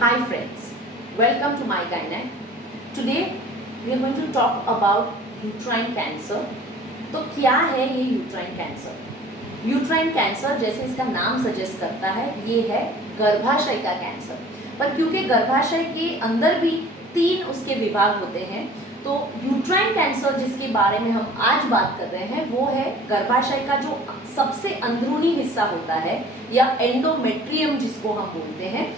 Hi friends, welcome to my Gynac. Today we are going to talk about uterine cancer. तो क्या है ये uterine cancer? Uterine cancer जैसे इसका नाम सजेस्ट करता है ये है गर्भाशय का कैंसर। पर क्योंकि गर्भाशय के अंदर भी 3 उसके विभाग होते हैं तो यूट्राइन कैंसर जिसके बारे में हम आज बात कर रहे हैं वो है गर्भाशय का जो सबसे अंदरूनी हिस्सा होता है या एंडोमेट्रियम जिसको हम बोलते हैं,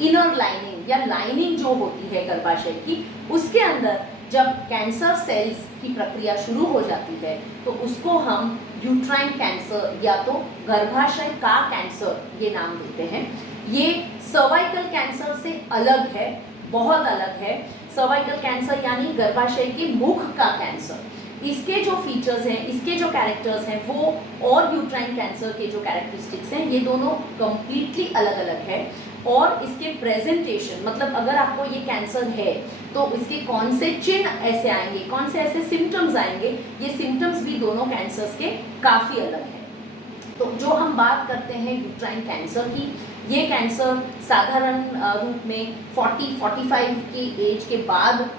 इनर लाइनिंग या लाइनिंग जो होती है गर्भाशय की, उसके अंदर जब कैंसर सेल्स की प्रक्रिया शुरू हो जाती है तो उसको हम यूट्राइन कैंसर या तो गर्भाशय का कैंसर ये नाम देते हैं। ये सर्वाइकल कैंसर से अलग है, बहुत अलग है। सर्वाइकल कैंसर यानी गर्भाशय के मुख का कैंसर। इसके जो फीचर्स हैं, इसके जो कैरेक्टर्स हैं वो और यूट्राइन कैंसर के जो कैरेक्टरिस्टिक्स हैं ये दोनों कंप्लीटली अलग अलग है। और इसके प्रेजेंटेशन मतलब अगर आपको ये कैंसर है तो इसके कौन से चिन्ह ऐसे आएंगे, कौन से ऐसे सिम्टम्स आएंगे, ये सिम्टम्स भी दोनों कैंसर्स के काफ़ी अलग हैं। तो जो हम बात करते हैं यूट्राइन कैंसर की, ये कैंसर साधारण रूप में 40-45 की एज के बाद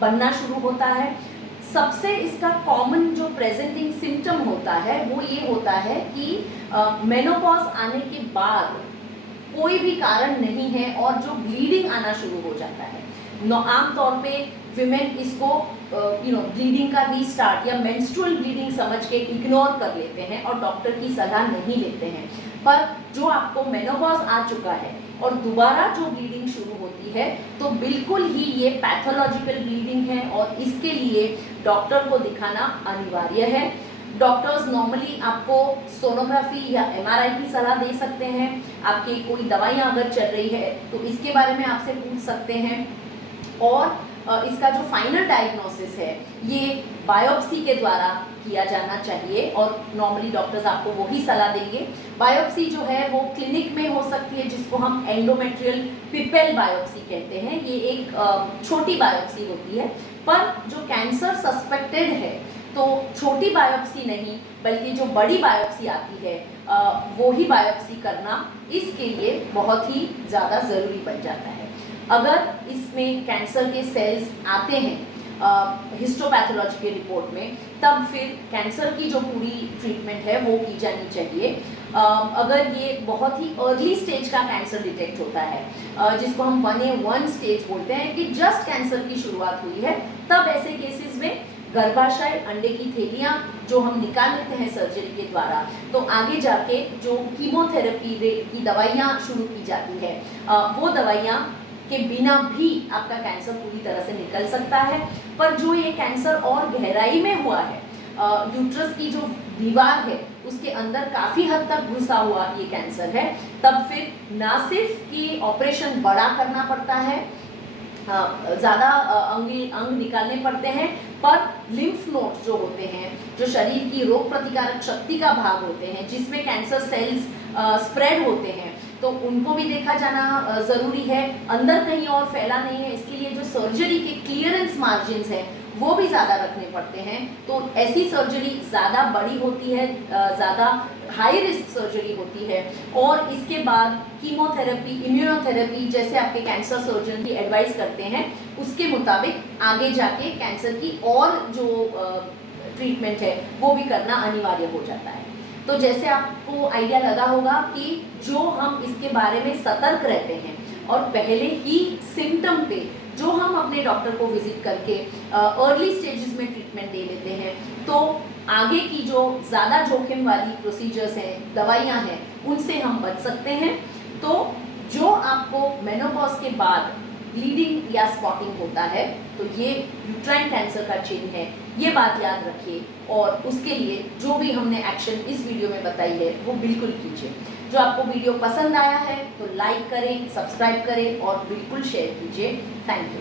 बनना शुरू होता है। सबसे इसका कॉमन जो प्रेजेंटिंग सिम्टम होता है वो ये होता है कि मेनोपॉज आने के बाद कोई भी कारण नहीं है और जो ब्लीडिंग आना शुरू हो जाता है। आमतौर पे विमेन इसको ब्लीडिंग का रीस्टार्ट या मेंस्ट्रुअल ब्लीडिंग समझ के इग्नोर कर लेते हैं और डॉक्टर की सलाह नहीं लेते हैं। पर जो आपको मेनोपॉज आ चुका है और दोबारा जो ब्लीडिंग शुरू होती है तो बिल्कुल ही ये पैथोलॉजिकल ब्लीडिंग है और इसके लिए डॉक्टर को दिखाना अनिवार्य है। डॉक्टर्स नॉर्मली आपको सोनोग्राफी या एमआरआई की सलाह दे सकते हैं। आपकी कोई दवाइयाँ अगर चल रही है तो इसके बारे में आपसे पूछ सकते हैं। और इसका जो फाइनल डायग्नोसिस है ये बायोप्सी के द्वारा किया जाना चाहिए और नॉर्मली डॉक्टर्स आपको वही सलाह देंगे। बायोप्सी जो है वो क्लिनिक में हो सकती है जिसको हम एंडोमेट्रियल पिपेल बायोप्सी कहते हैं। ये एक छोटी बायोप्सी होती है, पर जो कैंसर सस्पेक्टेड है तो छोटी बायोप्सी नहीं बल्कि जो बड़ी बायोप्सी आती है वो ही बायोप्सी करना इसके लिए बहुत ही ज़्यादा ज़रूरी बन जाता है। अगर इसमें कैंसर के सेल्स आते हैं हिस्टोपैथोलॉजी के रिपोर्ट में तब फिर कैंसर की जो पूरी ट्रीटमेंट है वो की जानी चाहिए। अगर ये बहुत ही अर्ली स्टेज का कैंसर डिटेक्ट होता है जिसको हम 1A1 स्टेज बोलते हैं कि जस्ट कैंसर की शुरुआत हुई है, तब ऐसे केसेस में गर्भाशय अंडे की थैलियाँ जो हम निकाल लेते हैं सर्जरी के द्वारा, तो आगे जाके जो कीमोथेरेपी की दवाइयाँ शुरू की जाती है वो दवाइयाँ के बिना भी आपका कैंसर पूरी तरह से निकल सकता है। पर जो ये कैंसर और गहराई में हुआ है, यूट्रस की जो दीवार है उसके अंदर काफ़ी हद तक घुसा हुआ ये कैंसर है, तब फिर ना सिर्फ कि ऑपरेशन बड़ा करना पड़ता है, ज़्यादा अंग निकालने पड़ते हैं, पर लिम्फ नोड्स जो होते हैं, जो शरीर की रोग प्रतिकारक शक्ति का भाग होते हैं जिसमें कैंसर सेल्स स्प्रेड होते हैं, तो उनको भी देखा जाना ज़रूरी है। अंदर कहीं और फैला नहीं है, इसके लिए जो सर्जरी के क्लियरेंस मार्जिन्स हैं वो भी ज़्यादा रखने पड़ते हैं। तो ऐसी सर्जरी ज़्यादा बड़ी होती है, ज़्यादा हाई रिस्क सर्जरी होती है। और इसके बाद कीमोथेरेपी, इम्यूनोथेरेपी जैसे आपके कैंसर सर्जन की एडवाइस करते हैं उसके मुताबिक आगे जाके कैंसर की और जो ट्रीटमेंट है वो भी करना अनिवार्य हो जाता है। तो जैसे आपको आइडिया लगा होगा कि जो हम इसके बारे में सतर्क रहते हैं और पहले ही सिम्टम पे जो हम अपने डॉक्टर को विजिट करके अर्ली स्टेजेस में ट्रीटमेंट दे लेते हैं तो आगे की जो ज़्यादा जोखिम वाली प्रोसीजर्स हैं, दवाइयाँ हैं, उनसे हम बच सकते हैं। तो जो आपको मेनोपॉज के बाद ब्लीडिंग या स्पॉटिंग होता है तो ये यूट्राइन कैंसर का चिन्ह है, ये बात याद रखिए और उसके लिए जो भी हमने एक्शन इस वीडियो में बताई है वो बिल्कुल कीजिए। जो आपको वीडियो पसंद आया है तो लाइक करें, सब्सक्राइब करें और बिल्कुल शेयर कीजिए। Thank you.